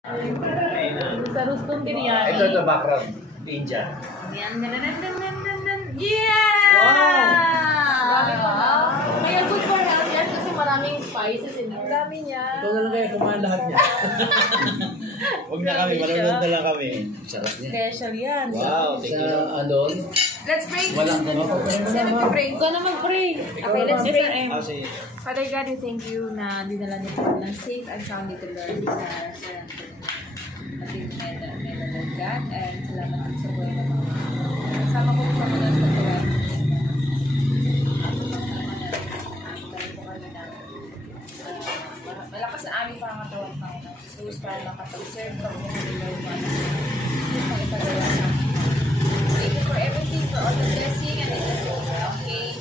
Sa Ruston Biryani. Ito background. Ninja. Yan. Yeah! Wow! Kaya good for health yan kasi maraming spices in there. Dami niya. Ito na lang kaya kumain lahat niya. Huwag na kami, malulog na lang kami. Sarap niya. Special yan. Wow, thank you. Adon. Let's pray. Walang ganito. Ikaw na mag-pray. Okay, let's pray. Sige. Father God, we thank you na dinala niyo po ng safe and sound dito, Lord, sa ating medal, God. And salamat sa buhay ng mga kasama ko sa mga sa buhay. Malakas sa aming pangatawan, Panginoon. Jesus, para makapag-serve ka mo ng Lord, Jesus, na ipagawa sa amin. Thank you for everything, for all the blessing and okay.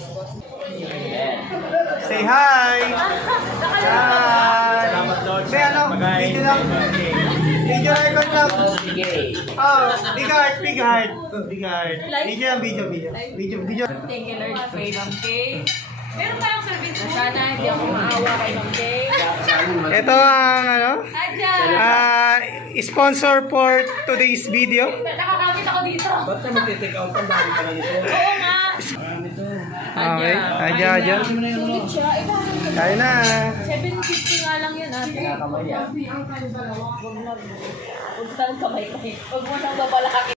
Say hi! Hi! Salamat, Lord. Say ano? Video lang. Video record lang. Oh, big heart, big heart. Big heart. Video lang, video. Thank you, Lord, kay Ma'am Kay. Meron tayong service po. Sana hindi ako maawa kay Ma'am Kay. Ito ang ano? Adyan! Sponsor for today's video. Nakakakit ako dito. Ba't na mag-take out ang dami pa lang ito? Oo nga. Marami ito. Okay, adyan. Sulit siya. Kaya na. 750 nga lang yun, ate. Nakakamaya. Huwag mo nang kamay-kamay. Huwag mo nang babalaki.